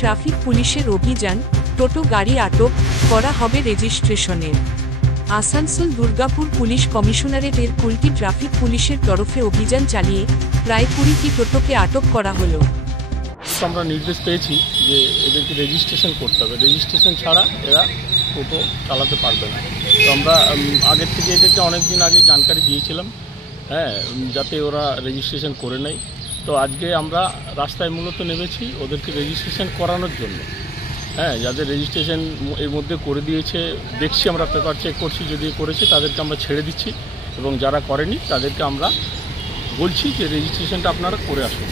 Traffic পুলিশের অভিযান, টোটো গাড়ি আটক করা হবে রেজিস্ট্রেশনের। আসানসোল দুর্গাপুর পুলিশ কমিশনারেটের কুলটি ট্রাফিক পুলিশের তরফে অভিযান চালিয়ে প্রায় 20টি টোটোকে আটক করা হলো। আমরা নির্দেশ পেয়েছি যে এদেরকে রেজিস্ট্রেশন করতে হবে, রেজিস্ট্রেশন ছাড়া এরা টোটো চালাতে পারবে না। তো আমরা আগের থেকে এদেরকে অনেক দিন আগে জানকারি দিয়েছিলাম, যাতে ওরা রেজিস্ট্রেশন করে নেয়। তো আজকে আমরা রাস্তায় মূলত নেমেছি ওদেরকে রেজিস্ট্রেশন করানোর জন্য। যাদের রেজিস্ট্রেশন এর মধ্যে করে দিয়েছে দেখছি, আমরা পেপার চেক করছি, যদি করেছে তাদেরকে আমরা ছেড়ে দিচ্ছি, এবং যারা করেনি তাদেরকে আমরা বলছি যে রেজিস্ট্রেশনটা আপনারা করে আসুন।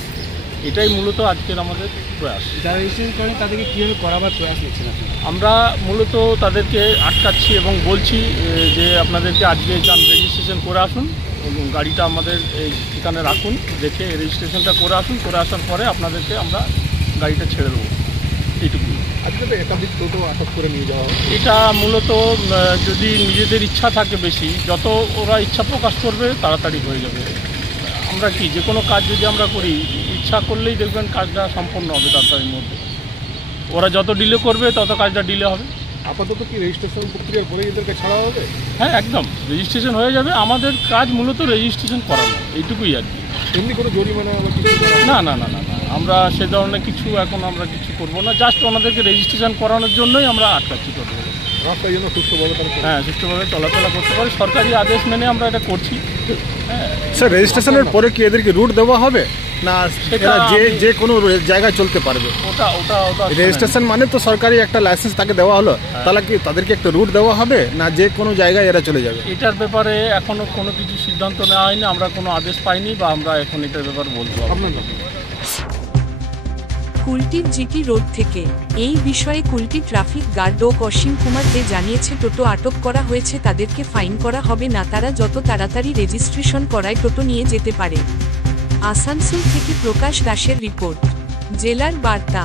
এটাই মূলত আজকের আমাদের প্রয়াস। যারা রেজিস্ট্রেশন করেন তাদেরকে কীভাবে করাবার প্রয়াস নিচ্ছেন? আমরা মূলত তাদেরকে আটকাচ্ছি এবং বলছি যে আপনাদেরকে আজকে যান রেজিস্ট্রেশন করে আসুন, এবং গাড়িটা আমাদের এখানে রাখুন, রেখে রেজিস্ট্রেশনটা করে আসুন, করে আসার পরে আপনাদেরকে আমরা গাড়িটা ছেড়ে দেবো। এইটুকু। আজকে তো একাধিক টোটো আটক করে নিয়ে যাওয়া হবে। এটা মূলত যদি নিজেদের ইচ্ছা থাকে বেশি, যত ওরা ইচ্ছা প্রকাশ করবে তাড়াতাড়ি হয়ে যাবে। আমরা কি যে কোনো কাজ যদি আমরা করি, ইচ্ছা করলেই দেখবেন কাজটা সম্পন্ন হবে তাড়াতাড়ির মধ্যে। ওরা যত ডিলে করবে তত কাজটা ডিলে হবে। আপাতত কি রেজিস্ট্রেশন প্রক্রিয়ার পরে এদেরকে ছাড়া হবে? হ্যাঁ, একদম রেজিস্ট্রেশন হয়ে যাবে। আমাদের কাজ মূলত রেজিস্ট্রেশন করানো, এইটুকুই আর কি। এমনি কোনো জরিমানা না না না না না আমরা সে ধরনের কিছু এখন আমরা কিছু করবো না, জাস্ট ওনাদেরকে রেজিস্ট্রেশন করানোর জন্যই আমরা আটকাচ্ছি টোটোগুলো। রাস্তার জন্য সুস্থভাবে সুস্থভাবে চলাচলা করতে পারে, সরকারি আদেশ মেনে আমরা এটা করছি। স্যার, রেজিস্ট্রেশনের পরে কি এদেরকে রুট দেওয়া হবে না সেটা যে কোনো জায়গায় চলতে পারবে? ওটা রেজিস্ট্রেশন মানে তো সরকারি একটা লাইসেন্স তাকে দেওয়া হলো, তাহলে কি তাদেরকে একটা রুট দেওয়া হবে না যে কোনো জায়গায় এরা চলে যাবে? এটার ব্যাপারে এখনো কোনো কিছু সিদ্ধান্ত নেওয়া হয়নি, আমরা কোনো আদেশ পাইনি, বা আমরা এখন এটার ব্যাপারে বলতে পারবো না। কুলটির জিটি রোড থেকে এই বিষয়ে কুলটি ট্রাফিক গার্ড ও অসীম কুমার দে জানিয়েছে টোটো আটক করা হয়েছে, তাদেরকে ফাইন করা হবে না, তারা যত তাড়াতাড়ি রেজিস্ট্রেশন করায় টোটো নিয়ে যেতে পারে। আসানসোল থেকে প্রকাশ দাসের রিপোর্ট, জেলার বার্তা।